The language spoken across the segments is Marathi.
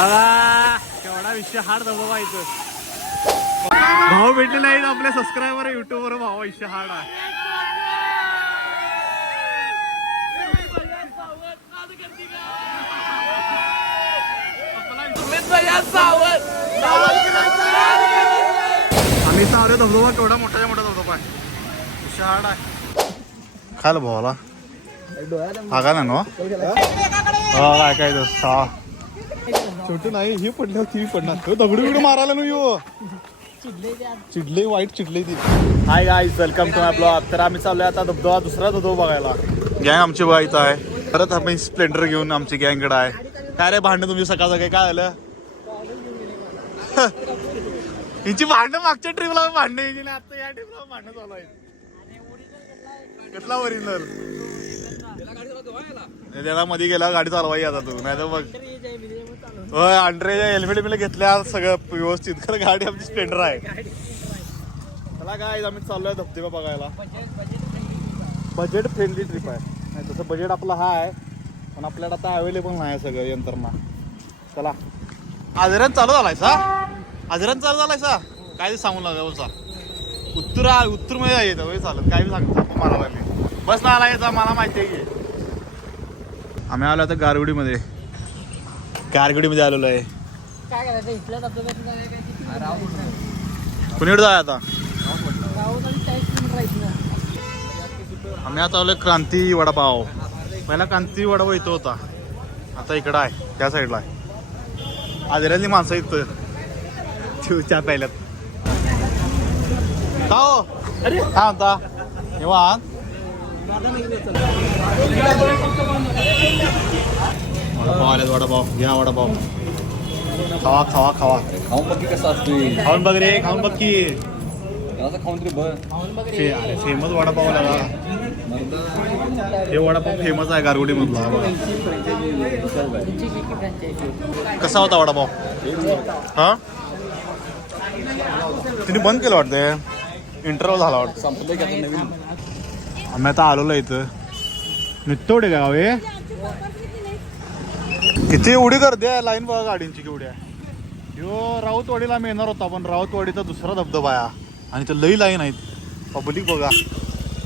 केवढा विषय हार्ड धबधबा इथं. भाऊ भेटले नाहीत आपले सबस्क्रायबर युट्यूब वर भाऊ विषय हार्ड आहे. आम्ही सावरे धबधबा केवढा मोठा मोठा धबधबा आहे. विषय हार्ड आहे. खायला भावाला. हा ना काय काय छोटू नाही हे पडलं ती पडणार. ह्यो दगडू बिगडू मारायला नाही यो. चिडले वाईट चिडले ती. Hi guys welcome to my blog तर आम्ही चाललोय आता धबधबा दुसरा धबधबा बघायला. गँग आमची बघायचं आहे. परत आम्ही स्प्लेंडर घेऊन आमची गँगकडे आहे. काय रे भांडण तुमची सकाळ सकाळी? काय झालं? हिची भांडणं मागच्या ट्रिपला भांडणं गेली आता या ट्रिपला भांडणं चालू आहे. कसला ओरिजिनल त्याला मध्ये गेला गाडी चालवाई आता तू. नाही तर बघ होय अंड्रेच्या हेल्मेट बिल घेतल्या सगळं व्यवस्थित. खरं गाडी आमची स्प्लेंडर आहे. त्याला काय आम्ही चाललोय धबधबा बघायला. बजेट फ्रेंडली ट्रिप आहे. नाही तसं बजेट आपलं हा आहे पण आपल्याला आता अवेलेबल नाही आहे सगळं यंत्रणा. चला. आजरण चालू झालाय सा आजरण चालू झालाय सा काय सांगू नका बोलसा. उत्तर उत्तरमध्ये येतं चालत. काय सांगतो मारायला मी बस ना आला याचा मला माहिती आहे की. आम्ही आलो आता गारगुडीमध्ये. गारगुडीमध्ये आलेलो आहे. काय करायचं? काय राहू कुणीकडे जाय आता? आम्ही आता आलोय क्रांती वडापाव. पहिला क्रांती वडापाव इथं होता. आता इकडं आहे त्या साईडला आहे. आजऱ्यातली माणसं इथं. त्यो त्या पहिल्यात. का हो? काय म्हणता? निवांत? वडापाव आलेत वडापाव घ्या वडापाव खावा खावा खावा। खाऊन बघ की कसं असतोय खाऊन बघ रे खाऊन बघ की असं खाऊन तरी बघ फे अरे फेमस वडापाव लागा हे वडापाव फेमस आहे गारगोडी मधला. कसा होता वडापाव हा? तिने बंद केलं वाटतंय. इंटरव्हल झाला वाटतं संपलं की आता नवीन? आम्ही आता आलेलो इथं. नित्तवडे गाव हे किती एवढी गर्दी आहे लाईन बघा गाडींची केवढी आहे. ह्यो राऊतवाडीला आम्ही येणार होता पण राऊतवाडीचा दुसरा धबधबा आहे आणि ते लई लाईन आहेत. पब्लिक बघा.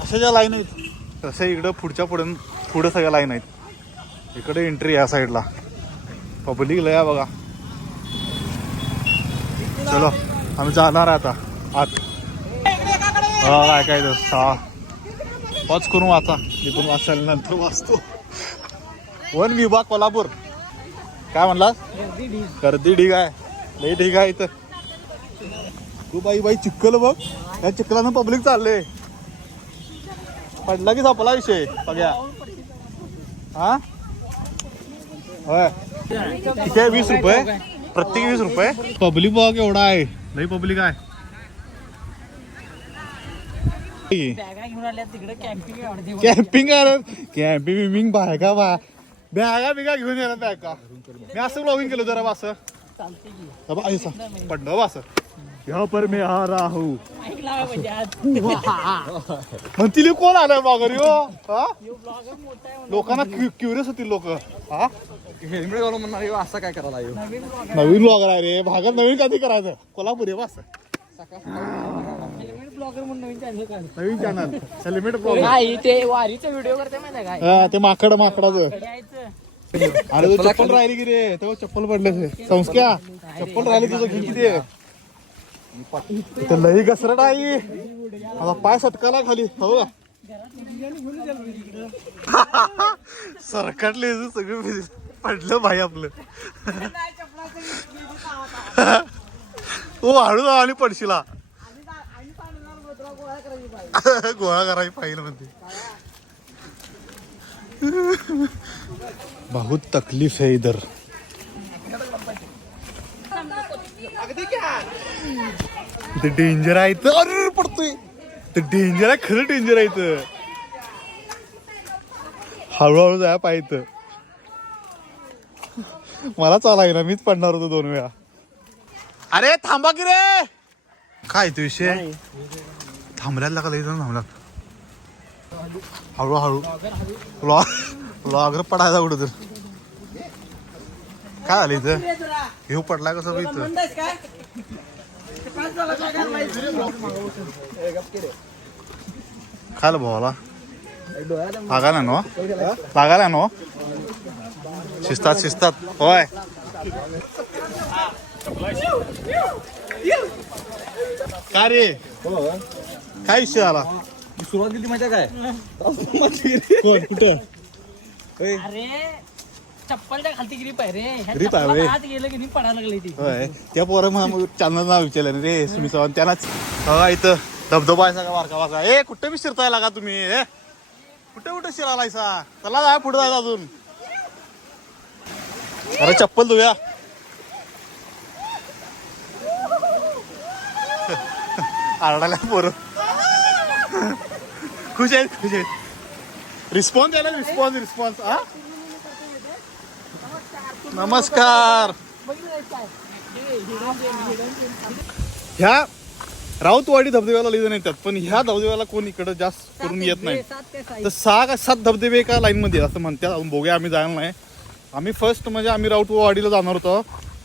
अशा ज्या लाईन आहेत तसं इकडं पुढच्या पुढे पुढं सगळ्या लाईन आहेत. इकडे एंट्री या साईडला पब्लिक लय आहे बघा. चलो आम्ही जाणार आहे आता. आत. हा काय काय सहा. पाच करून वाचा. मी पण वाचायला नंतर वाचतो. वन विभाग कोल्हापूर. काय म्हणला गर्दी ढीग आहे. लई ढीग आहे इथं. तू बाई बाई चिक्कल बघ. या चिखलानं पब्लिक चालले पडला की संपला विषय. बघ्या. हा? होय. किती आहे? वीस रुपये? प्रत्येक वीस रुपये? पब्लिक बघ एवढा आहे. लई पब्लिक आहे. बॅगा घेऊन आल्या तिकडे कॅम्पिंग कॅम्पिंग कॅम्पिंग बिम्पिंग बायका बा. बॅगा बिगा घेऊन येणार बॅगा मी असं ब्लॉगिंग केलं जरा बा असं. पडलं बा असं. ह्या पर मी हा. राहू म्हणतील कोण आलं ब्लॉगर यो? हा? ब्लॉगर मोठा आहे लोकांना क्युरियस होतील लोक. हा? हेल्मेट घालून म्हणणार "ह्यो असं काय करायला येऊ नवीन ब्लॉगर आहे रे. भागात नवीन कधी करायचं? कोल्हापूर आहे बस ब्लॉगर म्हणून नवीन चॅनल काढ नवीन चॅनल हेल्मेट ब्लॉगर नाही ते वारीचा व्हिडिओ करते माहिती आहे हा ते माकड माकडाचं. यायचं. अरे तो चप्पल राहिली की रे? तेव्हा चप्पल पडले संस्क्या चप्पल राहिली तुझं घेऊन किती आहे लई घसरट आहे. माझा पाय सटकाला खाली. हो का? सरकटले सगळं पडलं भाई आपलं. ओ हळू आणि पडशिला. गोळा करायची पाहिजे म्हणते बहुत तकलीफ है इधर. ते डेंजर आहे इथं. अरे पडतोय. ते डेंजर आहे खरं डेंजर आहे इथं. हळूहळू जाय पाहिजे मला चालाय ना मीच पडणार होतो दोन वेळा. अरे थांबा की रे. काय तो विषय? थांबल्याला लागला इथं जण थांबला हळूहळू लॉ लॉगर पडायचा कुठं तर. काय झालं इथं? घेऊ पडला कसं इथं? खाल भावाला. लागायला नो लागायला नो शिस्तात शिस्तात. होय. काय रे? काय विषय झाला सुरुवात केली माहिती काय? कोण? कुठे? अरे चप्पलच्या खालती ग्रीप आहे रे. ह्या Grip आहे चप्पलात रे. हात गेलं की नाही पडायला लागले ती. होय. त्या पोरं नाव विचारलं रे सुमी चव्हाण. बघा इथं धबधबा आहे सगळा बारका बारका ए कुठे बी शिरताय लागा तुम्ही? ए कुठे कुठे शिरालायसा चला जाय पुढे जायचं अजून. अरे चप्पल धुया. आरडाला पोरं. खुश आहेत खुश आहेत रिस्पॉन्स द्यायला रिस्पॉन्स रिस्पॉन्स हा नमस्कार ह्या राऊतवाडी धबधब्याला लिहिलं येतात पण ह्या धबधब्याला कोण इकडं जास्त करून येत नाही. तर सहा का सात धबधबे एका लाईन मध्ये आहेत असं म्हणतात. बघूया आम्ही जायला नाही. आम्ही फर्स्ट म्हणजे आम्ही राऊतवाडीला जाणार होतो.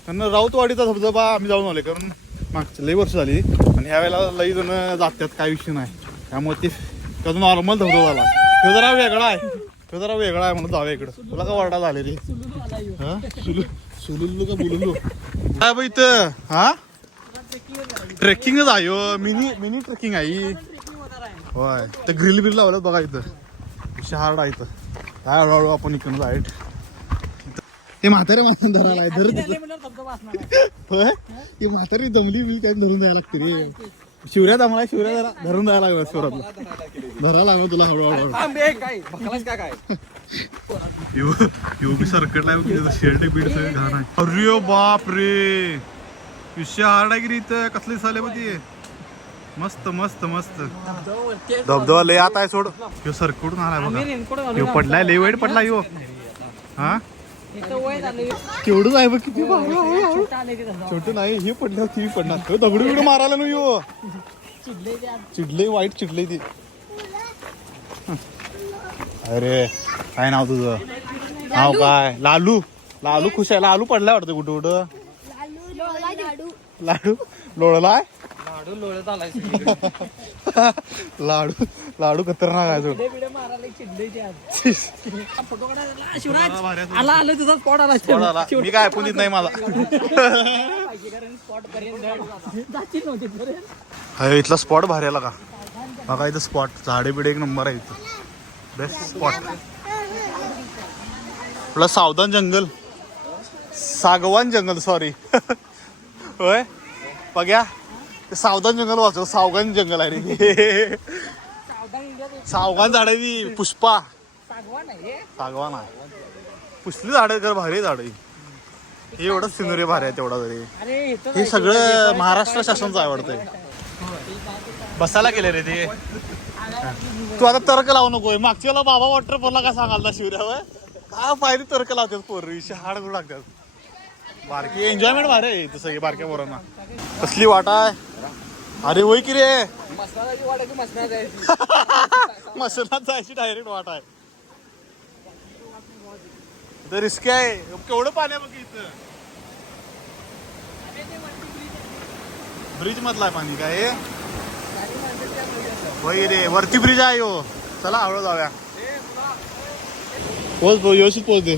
कारण राऊतवाडीचा धबधबा आम्ही जाऊन आले कारण मागच्या लई वर्ष झाली. आणि ह्या वेळेला लई जण जातात काय विषय नाही. त्यामुळे ते त्याचा नॉर्मल धबधबा झाला तो जरा वेगळा आहे. तो जरा वेगळा आहे म्हणून जाऊया इकडं. तुला का वरडा झाले रे हा? सुलू सुलुल्लू का बुलुल्लू काय बघ इथं? हा? ट्रेकिंगच आहे हो. मिनी मिनी ट्रेकिंग आहे. होय. ते ग्रिल बिल लावलं बघा इथं. शहाड आहे इथं. काय हळूहळू आपण इकडून जाईट ते म्हातारे माणसं धरायला आहे धर. होय? ती म्हातारी दमली बिल त्यात धरून जायला लागते रे. शिवऱ्यात आम्हाला शिवऱ्या जरा धरून जायला लागलं शिवरातला धरायला लागलं तुला हळूहळू आंबे काय बघलास काय काय? यो यो बी सरकटला शर्ट बीट सगळं घाण आहे. अरे बाप रे विषय हार्ड आहे की रे इथं? कसली साले ती. मस्त मस्त मस्त. धबधबा लय आता आहे सोड. यो सरकडून आलाय बघा. रेनकोट घालून यो पडलाय लय वाईट पडला यो. हा? केवढंच आहे बघ किती. छोटं नाही हे पडल्यावर किती पडणार. दगडू बिगडू मारायला नाही ते आज. चिडले वाईट चिडले ती. अरे काय नाव तुझं? नाव काय? लालू. लालू खुश आहे. लालू पडलाय वाटतं कुठं कुठं? लाडू. लोळलाय? लाडू लोळत आलाय लाडू लाडू खतरनाक आहे ते. शिवराज आला आलं तुझा स्पॉट आला. कोणाला? मी काय ऐकून येत नाही मला. स्पॉट अरे इथला स्पॉट भारी आला का? बघा इथं स्पॉट झाडे बिडे एक नंबर आहे इथं. बेस्ट स्पॉट आपलं सावधान जंगल. सागवान जंगल सॉरी होय? बघ्या. ते सावधान जंगल वाचव सावधान जंगल आहे रे. सावधान झाड आहे ती पुष्पा. सागवान आहे. हे. सागवान पुसली झाडं कर भारी झाड हे. एवढंच सिनरी भारी आहे तेवढा तरी. हे सगळं महाराष्ट्र शासनचं आवडतंय बसायला गेले रे ते. तू आता तर्क लावू नकोय मागच्या वेळेला बाबा वॉटरफॉलला काय सांगाल शिवऱ्यावर काय पाहिजे तर्क लावतात पोरं शहाड करू लागतात. बारकी एन्जॉयमेंट भारी आहे तसं सगळी बारक्या पोरांना. कसली वाट आहे? अरे होय की रे? मसना जायची मसनात जायची डायरेक्ट वाट आहे. रिस्क आहे. केवढं पाणी आहे बघ इथं? ब्रिज मधला पाणी काय? होय रे वरती ब्रिज आहे हो. चला हळू जाऊया. पोच व्यवस्थित पोच दे.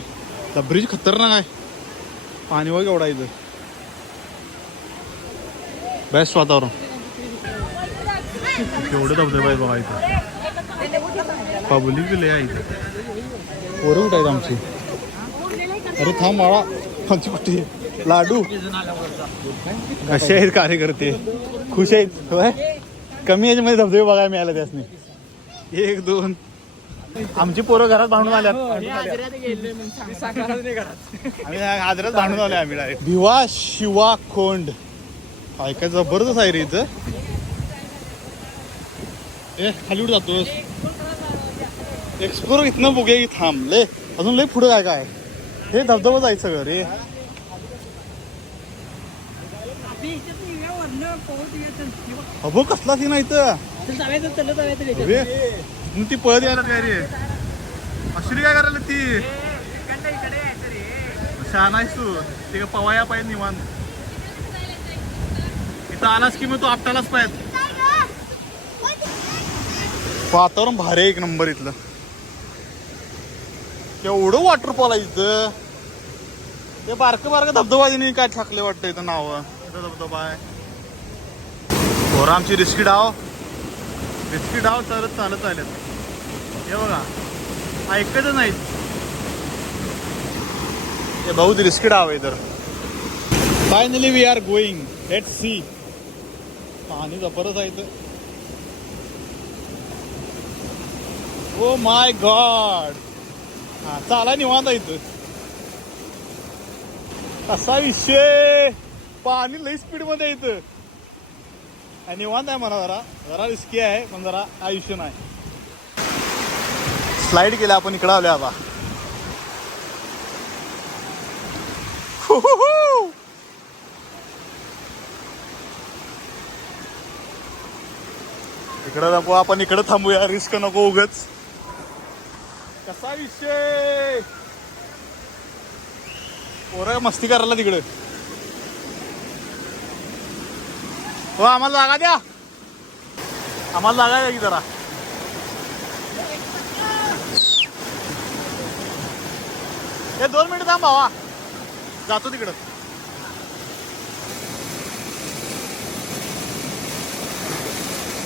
ब्रिज खतरनाक आहे. पाणी बघ एवढा इथं. बेस्ट वातावरण. केवढं धबधबा आहे बघा इथं? पब्लिक लय आहे इथं. पोरं कुठं आहेत आमची? अरे थांब बाळा. आमची कुठे? लाडू. कसे आहेत कार्यकर्ते. खुश आहेत. होय? कमी मध्ये धबधबे बघायला मिळाले त्यासनी. एक दोन. आमची पोरं घरात भांडून आम्ही आदरात भांडून आले आम्ही डायरेक्ट भिवा शिवा खोंड. ऐकाय जबरदस्त आहे रे इथं. ए खाली उठ जातोस. एक्सप्लोर इथनं बघूया की थांब ले. अजून लय पुढे काय काय? हे धबधबा जायचं सगळं रे. आपली अबो कसला सी नाही तर मग ती पळत यायला काय रे अशी काय करायला ती? इकडनं छान आहेस तू. ते पवाया पाहिजे निवांत. इथं आलास की मग तू आपटालाच पाहिजे. वातावरण भारी एक नंबर इथलं. एवढं वॉटरफॉल आहे इथं. ते बारकं बारकं धबधबाजीने काय ठाकले वाटतं इथं नाव. इथं धबधबा आहे. थोडं आमची रिस्की डाव. रिस्की डाव चालत चालत आलेत. हे बघा. ऐकतच नाहीत. हे बहुत रिस्की डाव आहे तर finally we are going let see पाणी जबरच आहे इथं. Oh my God. हा चाला निवांत आहे इथं. असा विषय? पाणी लई स्पीडमध्ये इथं. आणि निवांत आहे म्हणा जरा. जरा रिस्की आहे पण जरा आयुष्य नाही. स्लाइड केल्या आपण इकडं आलो आता. इकडं नको आपण इकडं थांबूया. रिस्क नको उगच. कसा विषय पोरं मस्ती करायला तिकडे. हो आम्हाला जागा द्या. आम्हाला जागा द्या की जरा. हे दोन मिनिट थांब भावा. जातो तिकडं.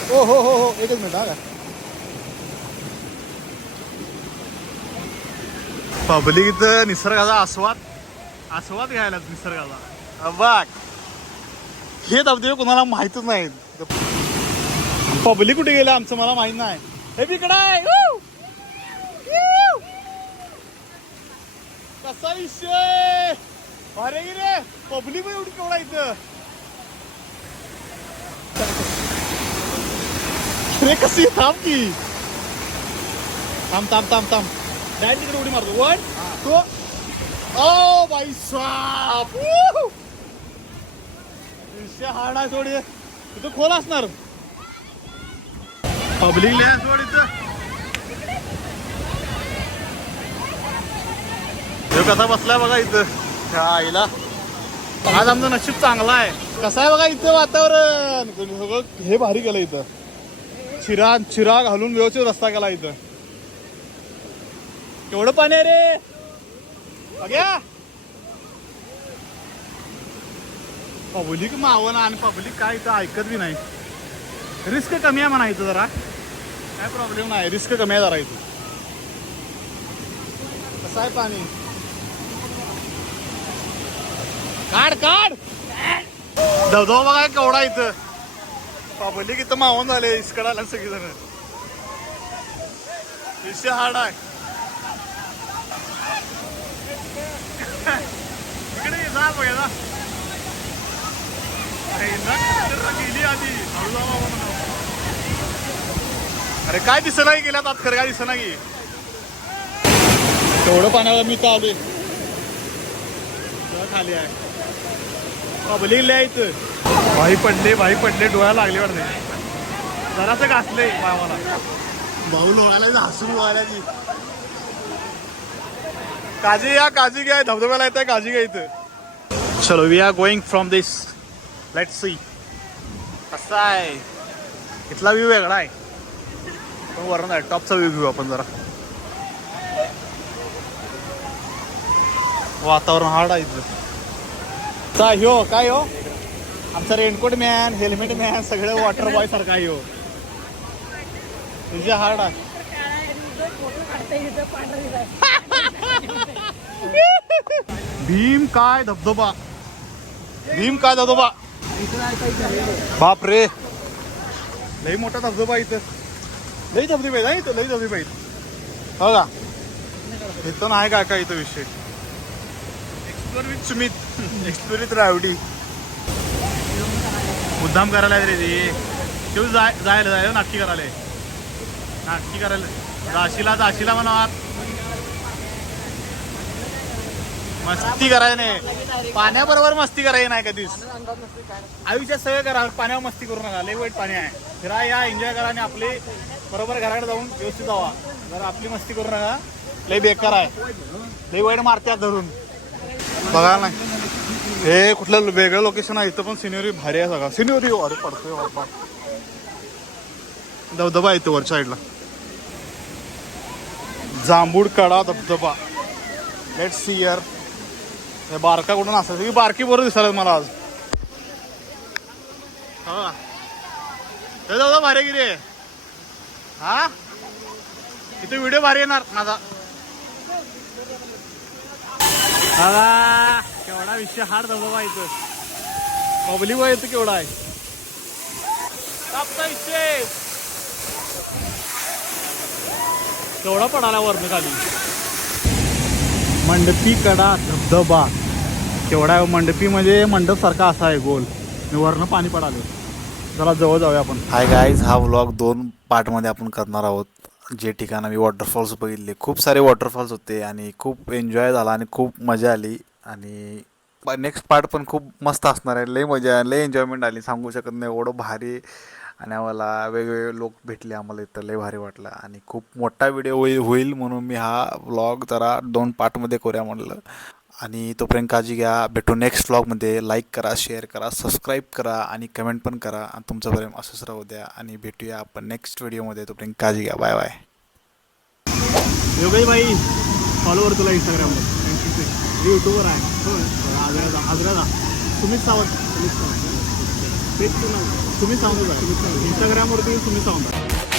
हो हो हो हो एकच मिनिट हा पब्लिक इथं निसर्गाचा आस्वाद आस्वाद घ्यायला निसर्गाचा. बघ हे धबधबे कोणाला माहितच नाहीत पब्लिक कुठे गेलं आमचं मला माहीत नाही. हे तिकडं आहे. Woo! Woo! कसा विषय? अरे रे पब्लिक एवढी केवढा इथं. अरे कशी थांब की. थांब थांब थांब थांब. डायरेक्ट तिकडे उडी मारतो वन टू ओ बाई साप हार्ड आहे थोडी तिथं खोल असणार पब्लिक लिहा कसा बसलाय बघा इथं त्या आईला आज आमचं नशीब चांगलं आहे कसं आहे बघा इथं वातावरण सगळं हे भारी केलं इथं चिरा चिरा घालून व्यवस्थित रस्ता केला इथं केवढं पाणी आहे रे. बघ्या पब्लिक मावन आणि पब्लिक काय इथं ऐकत बी नाही. रिस्क कमी आहे म्हणा इथं जरा. काय प्रॉब्लेम नाही रिस्क कमी आहे जरा इथं. कसं आहे पाणी? काढ काढ. धबधबा बघा केवढा इथं. पब्लिक इथं मावून झाले इस्कडाला सगळीजण. विषय हार्ड आहे. इकडे ये, जा बघा अरे, गेली आधी. काय दिसना गेल्यात आत खरं काय दिसना की तेवढं पाण्याला मी तर आलोय. खाली आहे. लिहायचं भाई पडले भाई पडले डोळ्याला लागले वाटते. जरासं घासले मामाला. भाऊ लोळायला हसून लोळायला काजी या काजी घ्या धबधब्याला येत काजी घ्या इथं. चलो we are going from this let see कसा आहे? इथला व्ह्यू वेगळा आहे. पण वरण आहे टॉपचा व्ह्यू घेऊ आपण जरा. वातावरण हार्ड आहे इथलं. काय ह्यो काय हो? आमचा रेनकोट मॅन हेल्मेट मॅन सगळं वॉटर बॉय सारखं आहे ह्यो तुझे हार्ड आहे. भीम काय धबधबा? भीम काय धबधबा? बाप रे. लई मोठा धबधबा इथं. लई धबधबे आहेत हा इथं लई धबधबे आहेत हो का? इथं नाही काय काय इथं विषय? Explore with Sumit explore with rowdy मुद्दाम करायला रे. ती तेव्हा जाय जायला जायला नाटकी करायला. नाटकी करायला जाशीला जाशीला म्हणा मस्ती करायला नाही. पाण्याबरोबर मस्ती करायची नाही कधीच. आयुष्यात सगळं करा पाण्यावर मस्ती करू नका. लई वाईट पाणी आहे. फिरा या एन्जॉय करा आणि आपली बरोबर घराकडे जाऊन व्यवस्थित जावा. जर आपली मस्ती करू नका. लई बेकार आहे. लई वाईट मारत्यात धरून. बघा नाही हे कुठलं वेगळं लोकेशन आहे. इथं पण सिनेरी भारी आहे सगळं. सिनेरी अरे पडतोय धबधबा आहे तो वरच्या साईडला जांभूळ कडा धबधबा. लेट सी इयर हे बारका कुठून असायचं? ही बारकी बरं दिसायला मला आज. हा. हे दादा भारी गिरी हा? इथे व्हिडिओ भारी येणार माझा. केवढा विषय हार धबधबा इथं. पब्लिक वा इथं केवढा आहे. विषय. केवढा पडाला वर्ण खाली. मंडपी कडा धबधबा. केवढा मंडपी म्हणजे मंडप सारखा असा आहे गोल. मी वरनं पाणी पडालो चला जवळ जाऊया आपण. हाय गाईज हा व्लॉग दोन पार्टमध्ये आपण करणार आहोत. जे ठिकाण आम्ही वॉटरफॉल्स बघितले खूप सारे वॉटरफॉल्स होते आणि खूप एन्जॉय झाला आणि खूप मजा आली. आणि नेक्स्ट पार्ट पण खूप मस्त असणार आहे. लई मजा लई एन्जॉयमेंट आली. सांगू शकत नाही एवढं भारी आणि आम्हाला वेगवेगळे लोक भेटले आम्हाला इथं लई भारी वाटलं. आणि खूप मोठा व्हिडिओ होईल होईल म्हणून मी हा व्लॉग जरा दोन पार्टमध्ये करूया म्हणलं. आणि तोपर्यंत काळजी घ्या. भेटू नेक्स्ट व्लॉगमध्ये लाईक करा शेअर करा सबस्क्राईब करा आणि कमेंट पण करा. आणि तुमचं प्रेम असंच राहू द्या. आणि भेटूया आपण नेक्स्ट व्हिडिओमध्ये तोपर्यंत काळजी घ्या. बाय बाय योगेश भाई फॉलोवर तुला इंस्टाग्रामवर यूट्यूबर आहे. हो, आजऱ्याचा आजऱ्याचा सुमित सावंत. तुम्हीच सावंत. तेच तुला इंस्टाग्रामवरती तुम्ही सावंत